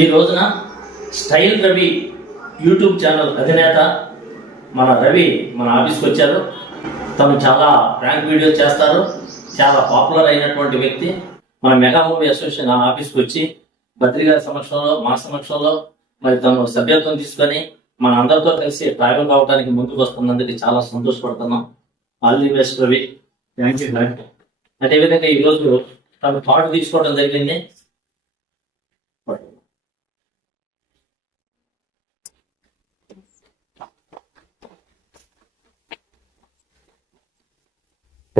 ఈ రోజున style Ravi YouTube channel అధినేత మన రవి మన ఆఫీస్కి వచ్చారు. తను చాలా ప్రాంక్ వీడియోస్ చేస్తారు, చాలా పాపులర్ అయినటువంటి వ్యక్తి. మన మెగా మూవీ అసోసియేషన్ ఆఫీస్కి వచ్చి బద్రి గారి సమక్షంలో, మా సమక్షంలో మరి తను సభ్యత్వం తీసుకొని మన అందరితో కలిసి ట్రావెల్ కావడానికి ముందుకు వస్తున్నందుకు చాలా సంతోషపడుతున్నాం. All the best Ravi. Thank you. అదేవిధంగా ఈరోజు తను పాటు తీసుకోవడం జరిగింది.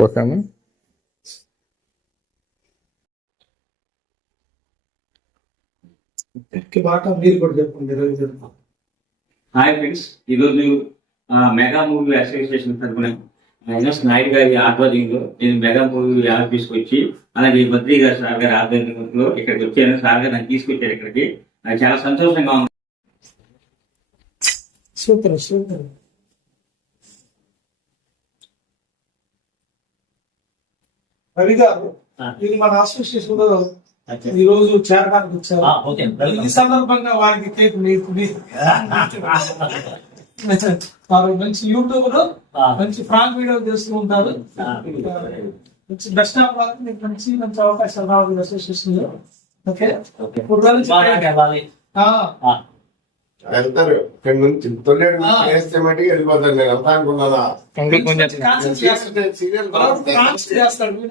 ఓకేనా? మీరు కూడా చెప్పండి. హాయ్ ఫ్రెండ్స్, ఈరోజు మెగా మూవీ అసోసియేషన్ తరఫున ఎన్ఎస్ నాయుడు గారి ఆధ్వర్యంలో నేను మెగా మూవీ ఆఫీస్కి వచ్చి, అలాగే బద్రీ గారు సార్ గారి ఆధ్వర్యంలో ఇక్కడికి వచ్చాను. సార్ గారు నన్ను తీసుకొచ్చారు ఇక్కడికి. నాకు చాలా సంతోషంగా ఉంది. Super super. రవి గారు, ఇది మన అసోసియేషన్ లో ఈ రోజు చేరడానికి వచ్చారు. ఈ సందర్భంగా వారికి కేక్ వారు మంచి యూట్యూబ్ లో మంచి ఫ్రాంక్ వీడియో చేస్తూ ఉంటారు. మంచి బెస్ట్ ఆఫ్ లక్. మీకు మంచి మంచి అవకాశాలు రావాలి అసోసియేషన్ లో. ఓకే, వెళ్తారు ఇక్కడ నుంచి తొలేడు వేస్తే మటుకు వెళ్ళిపోతారు. నేను అంతా అనుకున్నానా చేస్తాడు.